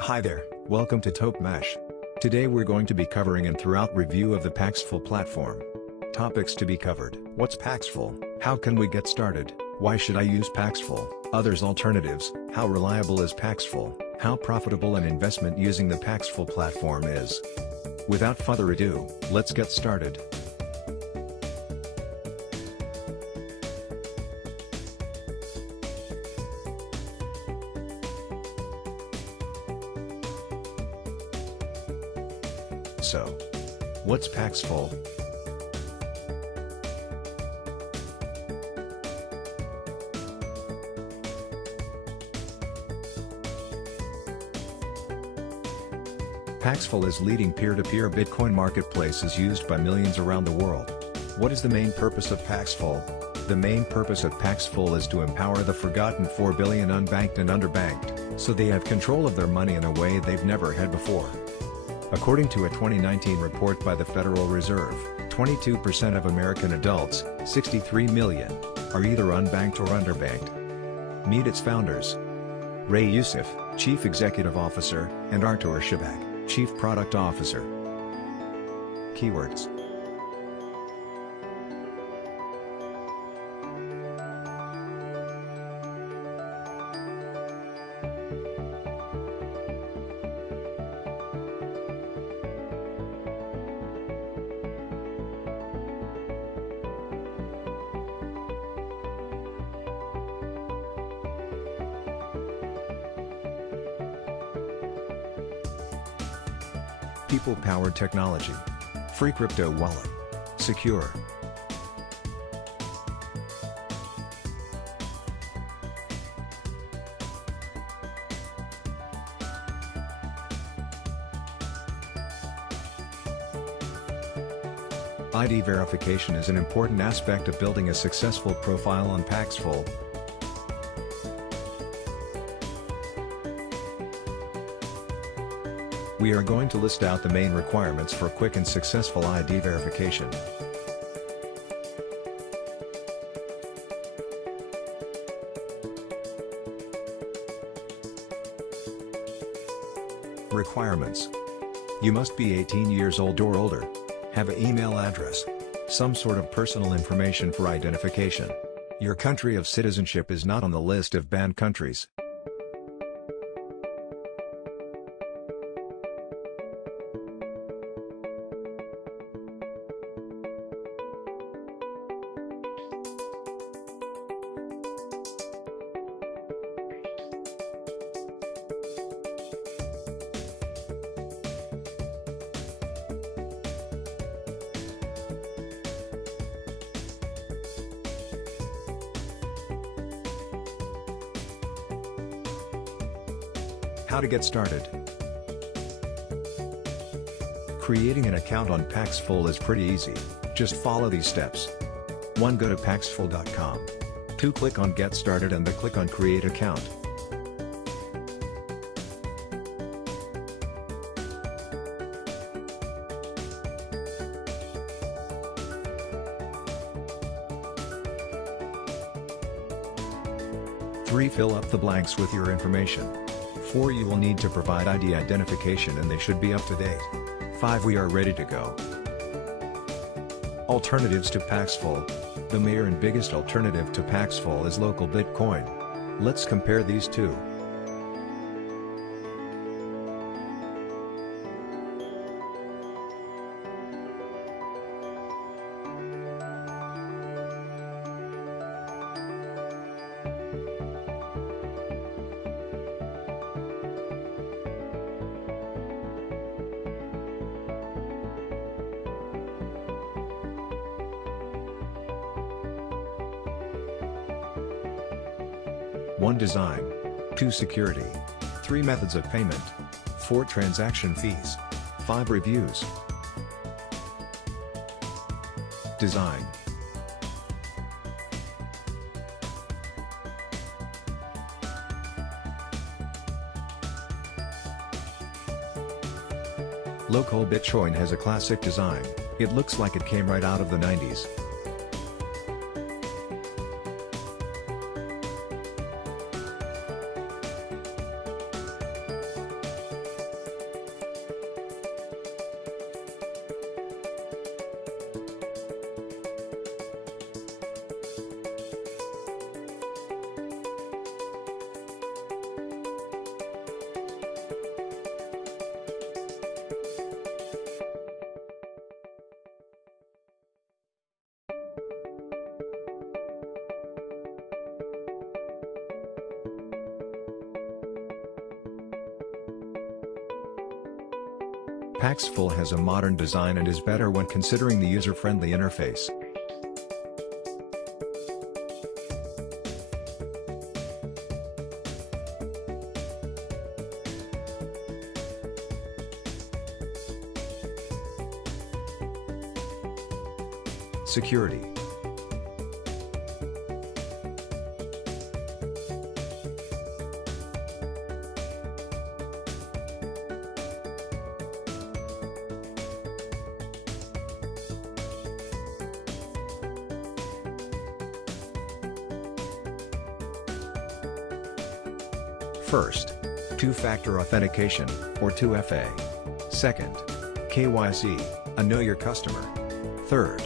Hi there, welcome to Taupe Mesh. Today we're going to be covering an thorough review of the Paxful platform. Topics to be covered: what's Paxful, how can we get started, why should I use Paxful, others alternatives, how reliable is Paxful, how profitable an investment using the Paxful platform is. Without further ado, let's get started. So, what's Paxful? Paxful is leading peer-to-peer Bitcoin marketplace is used by millions around the world. What is the main purpose of Paxful? The main purpose of Paxful is to empower the forgotten 4 billion unbanked and underbanked, so they have control of their money in a way they've never had before. According to a 2019 report by the Federal Reserve, 22% of American adults, 63 million, are either unbanked or underbanked. Meet its founders: Ray Youssef, Chief Executive Officer, and Artur Shibak, Chief Product Officer. Keywords: people-powered technology, free crypto wallet, secure. ID verification is an important aspect of building a successful profile on Paxful. We are going to list out the main requirements for quick and successful ID verification. Requirements: you must be 18 years old or older, have an email address, some sort of personal information for identification. Your country of citizenship is not on the list of banned countries. How to get started. Creating an account on Paxful is pretty easy, just follow these steps. 1. Go to paxful.com. 2. Click on Get Started and then click on Create Account. Three. Fill up the blanks with your information. 4. You will need to provide ID identification and they should be up to date. 5. We are ready to go. Alternatives to Paxful. The main and biggest alternative to Paxful is local Bitcoin. Let's compare these two. One. Design. 2. Security. 3. Methods of payment. 4. Transaction fees. 5. Reviews. Design. Local Bitcoin has a classic design. It looks like it came right out of the 90s. Paxful has a modern design and is better when considering the user-friendly interface. Security. First, two-factor authentication, or 2FA. Second, KYC, a Know Your Customer. Third,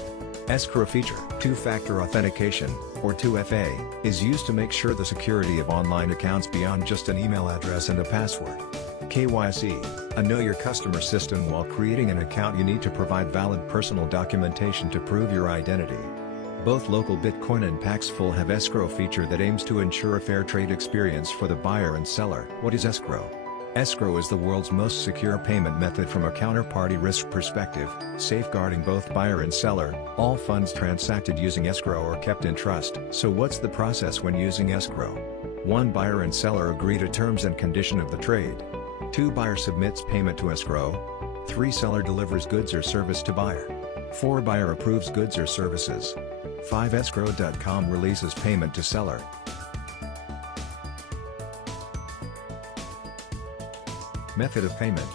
escrow feature. Two-factor authentication, or 2FA, is used to make sure the security of online accounts beyond just an email address and a password. KYC, a Know Your Customer system. While creating an account you need to provide valid personal documentation to prove your identity. Both Local Bitcoin and Paxful have escrow feature that aims to ensure a fair trade experience for the buyer and seller. What is escrow? Escrow is the world's most secure payment method from a counterparty risk perspective, safeguarding both buyer and seller. All funds transacted using escrow are kept in trust. So what's the process when using escrow? 1. Buyer and seller agree to terms and condition of the trade. 2. Buyer submits payment to escrow. 3. Seller delivers goods or service to buyer. 4. Buyer approves goods or services. 5. Escrow.com releases payment to seller. Method of payment.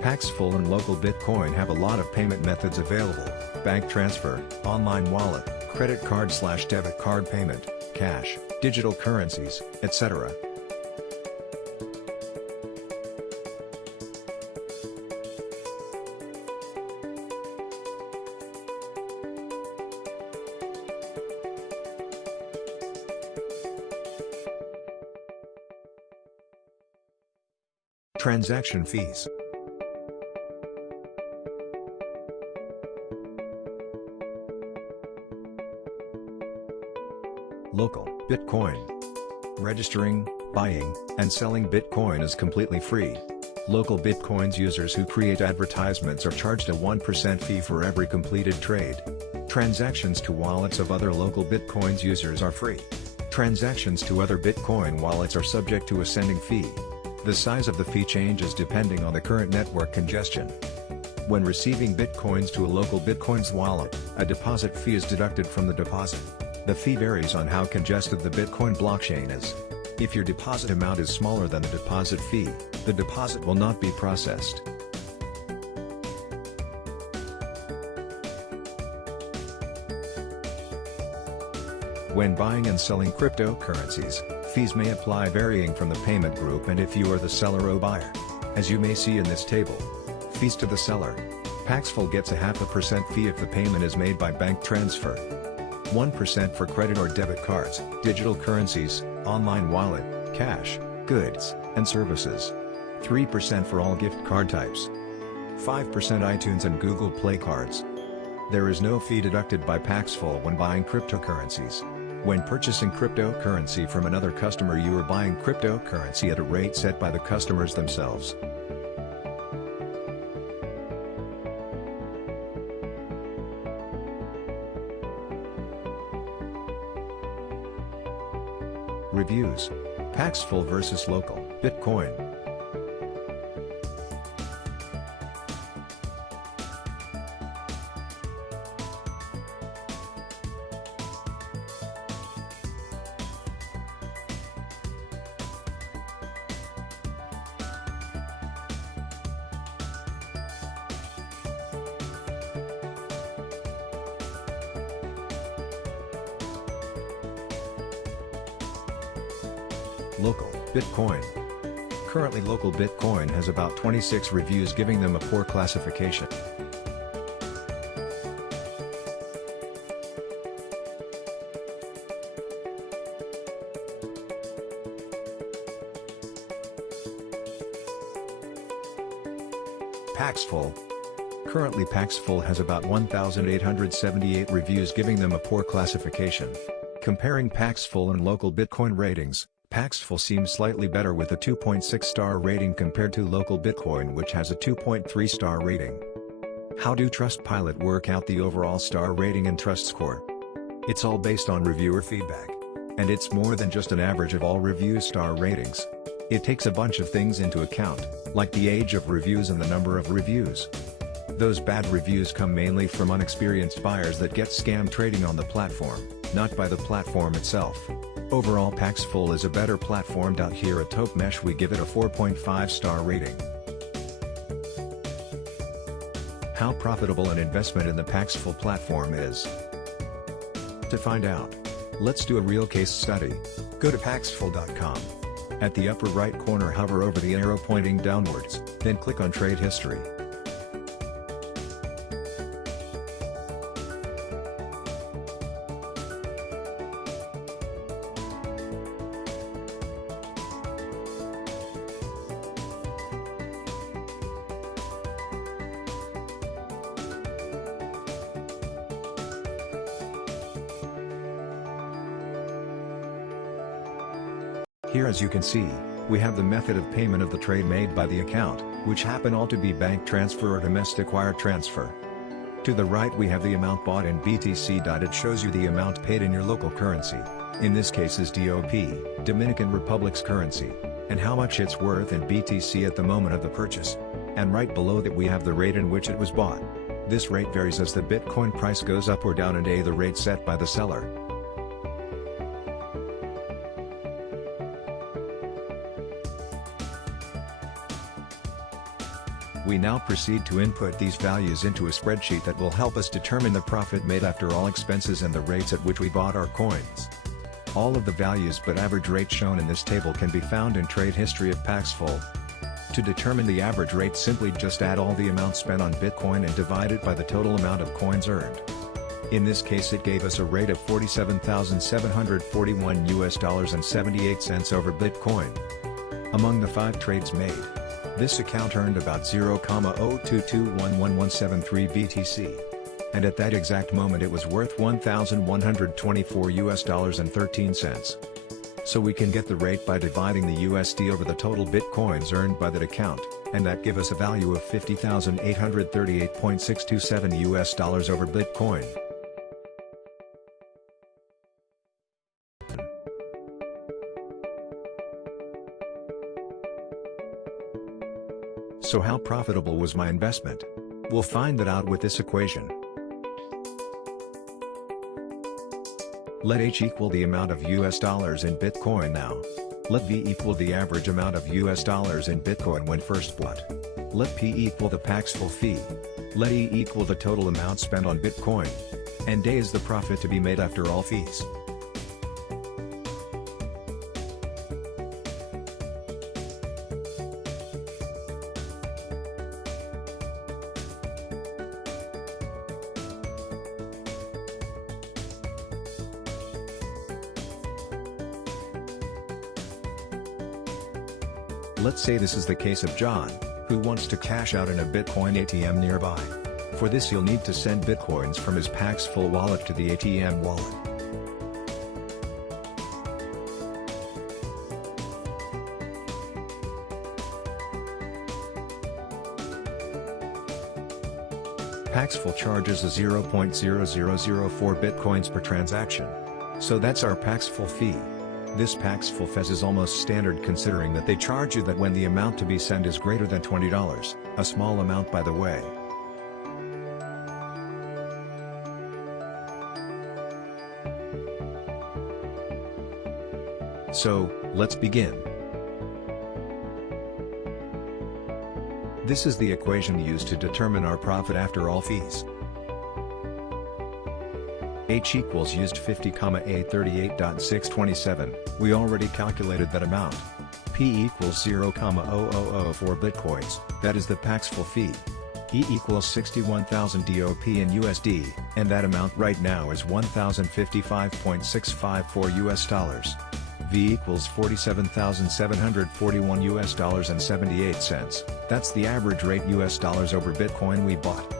Paxful and Local Bitcoin have a lot of payment methods available: bank transfer, online wallet, credit card/debit card payment, cash, digital currencies, etc. Transaction fees. Local Bitcoin. Registering, buying, and selling Bitcoin is completely free. Local Bitcoin's users who create advertisements are charged a 1% fee for every completed trade. Transactions to wallets of other Local Bitcoin's users are free. Transactions to other Bitcoin wallets are subject to a sending fee. The size of the fee changes depending on the current network congestion. When receiving Bitcoins to a Local Bitcoin's wallet, a deposit fee is deducted from the deposit. The fee varies on how congested the Bitcoin blockchain is. If your deposit amount is smaller than the deposit fee, the deposit will not be processed. When buying and selling cryptocurrencies, fees may apply varying from the payment group and if you are the seller or buyer. As you may see in this table. Fees to the seller. Paxful gets a 0.5% fee if the payment is made by bank transfer. 1% for credit or debit cards, digital currencies, online wallet, cash, goods, and services. 3% for all gift card types. 5% iTunes and Google Play cards. There is no fee deducted by Paxful when buying cryptocurrencies. When purchasing cryptocurrency from another customer, you are buying cryptocurrency at a rate set by the customers themselves. Reviews. Paxful versus Local Bitcoin. Local Bitcoin. Currently Local Bitcoin has about 26 reviews, giving them a poor classification. Paxful. Currently Paxful has about 1,878 reviews, giving them a poor classification. Comparing Paxful and local Bitcoin ratings, Paxful seems slightly better with a 2.6-star rating compared to local Bitcoin, which has a 2.3-star rating. How do Trustpilot work out the overall star rating and trust score? It's all based on reviewer feedback. And it's more than just an average of all review star ratings. It takes a bunch of things into account, like the age of reviews and the number of reviews. Those bad reviews come mainly from unexperienced buyers that get scammed trading on the platform, not by the platform itself. Overall, Paxful is a better platform. Here at TopeMesh we give it a 4.5-star rating. How profitable an investment in the Paxful platform is? To find out, let's do a real case study. Go to Paxful.com. At the upper right corner, hover over the arrow pointing downwards, then click on Trade History. Here, as you can see, we have the method of payment of the trade made by the account, which happen all to be bank transfer or domestic wire transfer. To the right we have the amount bought in BTC. It shows you the amount paid in your local currency, in this case is DOP, Dominican Republic's currency, and how much it's worth in BTC at the moment of the purchase. And right below that we have the rate in which it was bought. This rate varies as the Bitcoin price goes up or down, and the rate set by the seller. We now proceed to input these values into a spreadsheet that will help us determine the profit made after all expenses and the rates at which we bought our coins. All of the values but average rate shown in this table can be found in Trade History of Paxful. To determine the average rate, simply just add all the amount spent on Bitcoin and divide it by the total amount of coins earned. In this case it gave us a rate of $47,741 over Bitcoin. Among the 5 trades made, this account earned about 0.0221173 BTC. And at that exact moment it was worth $1,124.13. So we can get the rate by dividing the USD over the total Bitcoins earned by that account, and that give us a value of $50,838.627 over Bitcoin. So how profitable was my investment? We'll find that out with this equation. Let H equal the amount of US dollars in Bitcoin now. Let V equal the average amount of US dollars in Bitcoin when first bought. Let P equal the Paxful fee. Let E equal the total amount spent on Bitcoin. And A is the profit to be made after all fees. Let's say this is the case of John, who wants to cash out in a Bitcoin ATM nearby. For this he'll need to send Bitcoins from his Paxful wallet to the ATM wallet. Paxful charges a 0.0004 Bitcoins per transaction. So that's our Paxful fee. This Paxful fee is almost standard considering that they charge you that when the amount to be sent is greater than $20, a small amount by the way. So, let's begin. This is the equation used to determine our profit after all fees. H equals used 50,838.627, we already calculated that amount. P equals 0,0004 Bitcoins, that is the Paxful fee. E equals 61,000 DOP in USD, and that amount right now is $1,055.654 US dollars. V equals 47,741 US dollars and 78 cents. That's the average rate US dollars over Bitcoin we bought.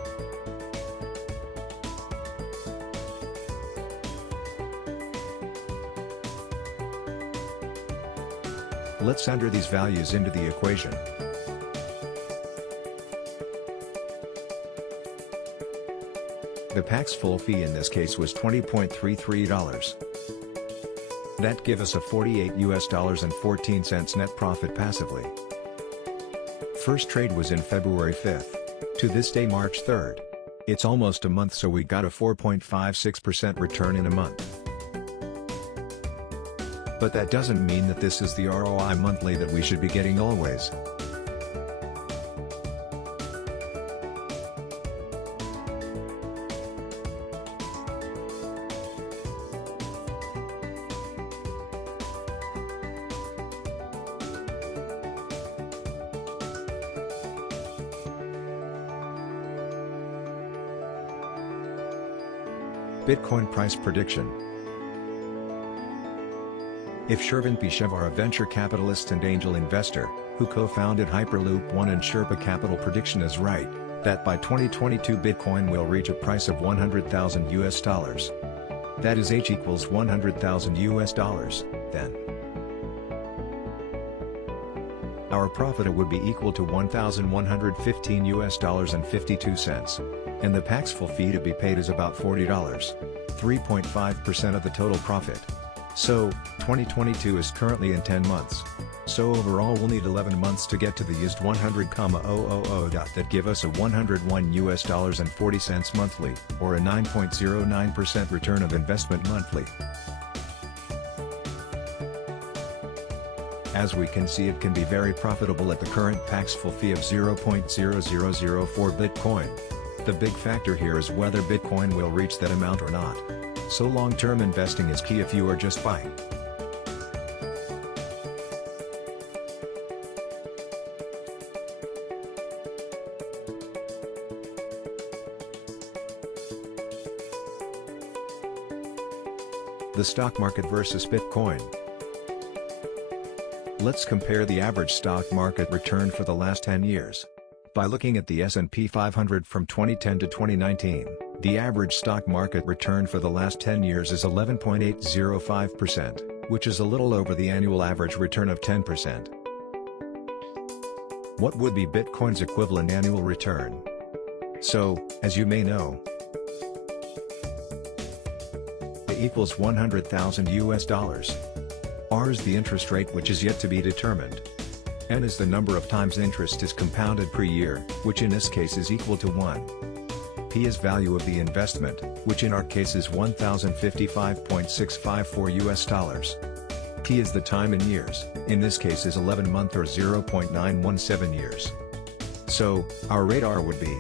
Let's enter these values into the equation. The Paxful fee in this case was $20.33. That give us a 48 US dollars and 14 cents net profit passively. First trade was in February 5th. To this day March 3rd. It's almost a month, so we got a 4.56% return in a month. But that doesn't mean that this is the ROI monthly that we should be getting always. Bitcoin price prediction. If Shervin Pishevar, a venture capitalist and angel investor, who co-founded Hyperloop One and Sherpa Capital prediction is right, that by 2022 Bitcoin will reach a price of 100,000 US dollars. That is H equals 100,000 US dollars, then our profit would be equal to 1,115 US dollars and 52 cents. And the Paxful fee to be paid is about $40, 3.5% of the total profit. So, 2022 is currently in 10 months. So overall we'll need 11 months to get to the used 100,000. That give us a 101 US dollars and 40 cents monthly, or a 9.09% return of investment monthly. As we can see, it can be very profitable at the current Paxful fee of 0.0004 Bitcoin. The big factor here is whether Bitcoin will reach that amount or not. So long-term investing is key if you are just buying. The stock market versus Bitcoin. Let's compare the average stock market return for the last 10 years. By looking at the S&P 500 from 2010 to 2019, the average stock market return for the last 10 years is 11.805%, which is a little over the annual average return of 10%. What would be Bitcoin's equivalent annual return? So, as you may know, A equals 100,000 US dollars. R is the interest rate, which is yet to be determined. N is the number of times interest is compounded per year, which in this case is equal to 1. P is value of the investment, which in our case is 1,055.654 US dollars. T is the time in years, in this case is 11 month or 0.917 years. So, our rate R would be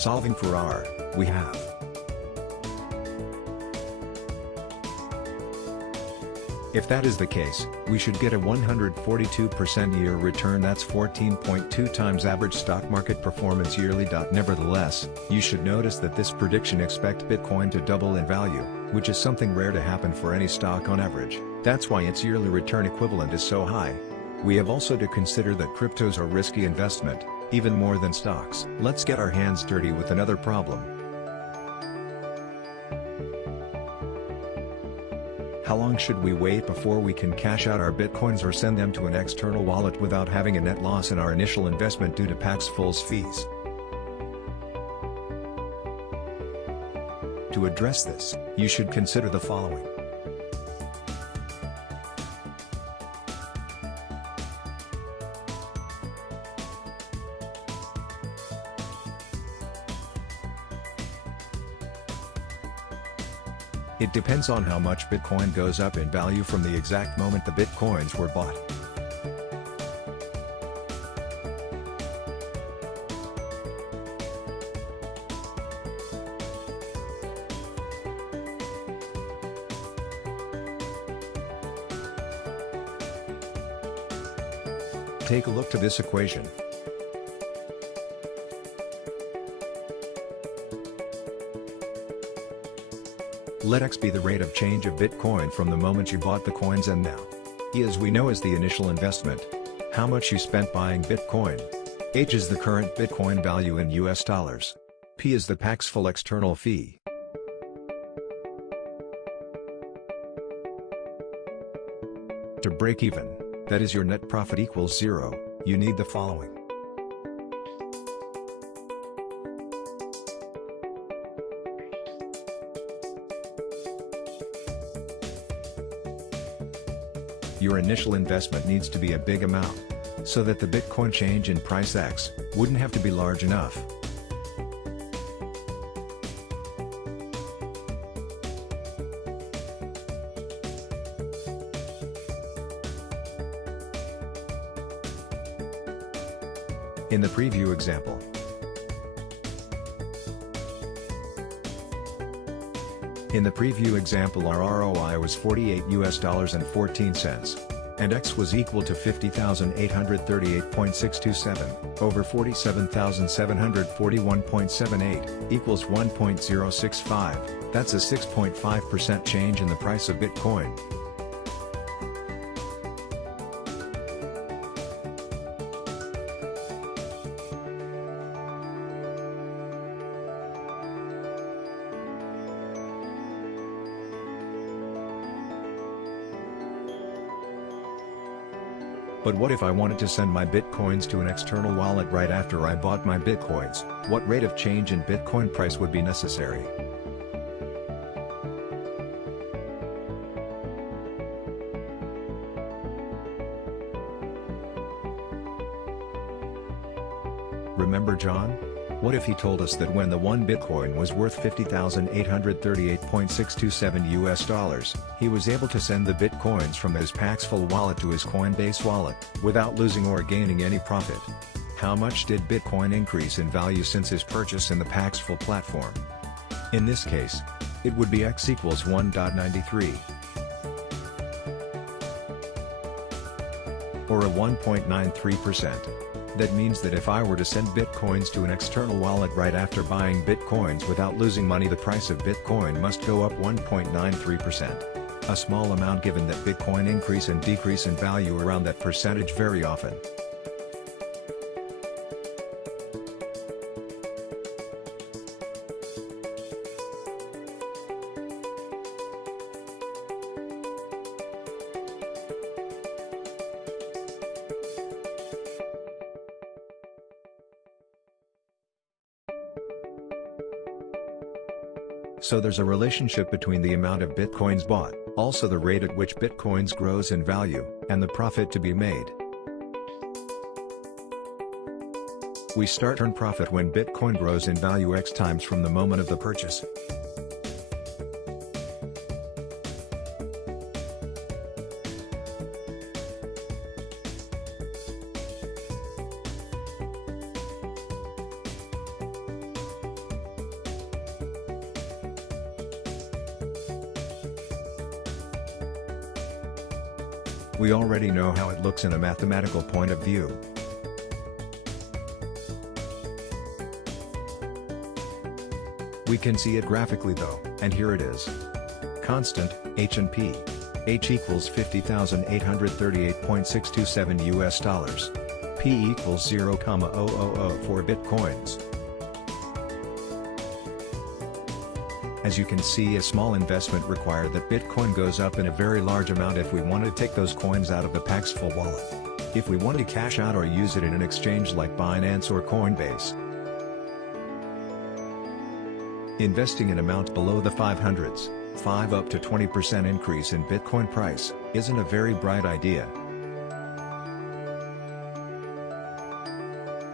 solving for R, we have if that is the case, we should get a 142% year return, that's 14.2 times average stock market performance yearly. Nevertheless, you should notice that this prediction expect Bitcoin to double in value, which is something rare to happen for any stock on average. That's why its yearly return equivalent is so high. We have also to consider that cryptos are risky investment, even more than stocks. Let's get our hands dirty with another problem. How long should we wait before we can cash out our bitcoins or send them to an external wallet without having a net loss in our initial investment due to Paxful's fees? To address this, you should consider the following. It depends on how much Bitcoin goes up in value from the exact moment the Bitcoins were bought. Take a look to this equation. Let X be the rate of change of Bitcoin from the moment you bought the coins and now. E, as we know, is the initial investment. How much you spent buying Bitcoin. H is the current Bitcoin value in US dollars. P is the Paxful external fee. To break even, that is your net profit equals 0, you need the following. Your initial investment needs to be a big amount, so that the Bitcoin change in price X wouldn't have to be large enough. In the preview example, our ROI was $48.14, and X was equal to 50,838.627 over 47,741.78 equals 1.065. That's a 6.5% change in the price of Bitcoin. But what if I wanted to send my Bitcoins to an external wallet right after I bought my Bitcoins? What rate of change in Bitcoin price would be necessary? Remember John? What if he told us that when the one Bitcoin was worth $50,838.627 he was able to send the Bitcoins from his Paxful wallet to his Coinbase wallet, without losing or gaining any profit? How much did Bitcoin increase in value since his purchase in the Paxful platform? In this case, it would be X equals 1.93. Or a 1.93%. That means that if I were to send Bitcoins to an external wallet right after buying Bitcoins without losing money, the price of Bitcoin must go up 1.93%. A small amount, given that Bitcoin increase and decrease in value around that percentage very often. So there's a relationship between the amount of Bitcoins bought, also the rate at which Bitcoins grows in value, and the profit to be made. We start to earn profit when Bitcoin grows in value X times from the moment of the purchase. We already know how it looks in a mathematical point of view. We can see it graphically though, and here it is. Constant, H and P. H equals 50,838.627 US dollars. P equals 0,0004 Bitcoins. As you can see, a small investment required that Bitcoin goes up in a very large amount if we want to take those coins out of the Paxful wallet. If we want to cash out or use it in an exchange like Binance or Coinbase. Investing in amounts below the 500s, 5 up to 20% increase in Bitcoin price, isn't a very bright idea.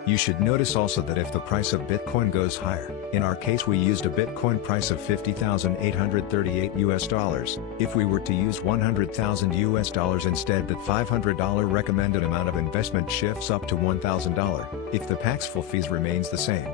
You should notice also that if the price of Bitcoin goes higher, in our case we used a Bitcoin price of 50,838 US dollars, if we were to use 100,000 US dollars instead, that $500 recommended amount of investment shifts up to $1,000, if the Paxful fees remains the same.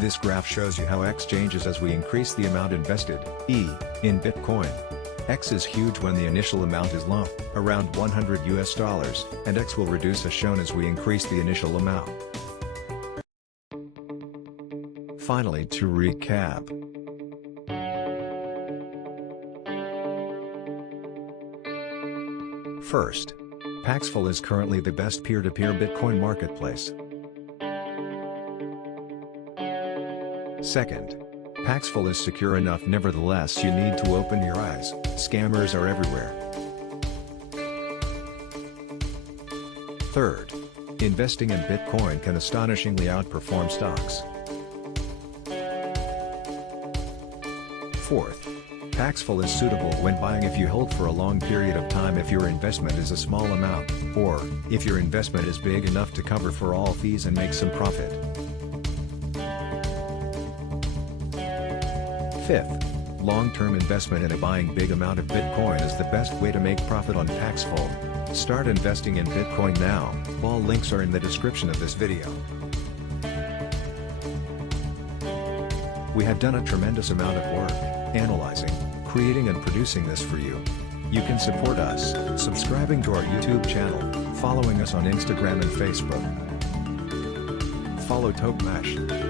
This graph shows you how X changes as we increase the amount invested, in Bitcoin. X is huge when the initial amount is low, around $100, and X will reduce as shown as we increase the initial amount. Finally, to recap. First, Paxful is currently the best peer-to-peer Bitcoin marketplace. Second, Paxful is secure enough, nevertheless you need to open your eyes, scammers are everywhere. Third, investing in Bitcoin can astonishingly outperform stocks. Fourth, Paxful is suitable when buying if you hold for a long period of time if your investment is a small amount, or if your investment is big enough to cover for all fees and make some profit. Fifth, long-term investment in a buying big amount of Bitcoin is the best way to make profit on Paxful. Start investing in Bitcoin now, all links are in the description of this video. We have done a tremendous amount of work, analyzing, creating and producing this for you. You can support us, subscribing to our YouTube channel, following us on Instagram and Facebook. Follow Tokemash.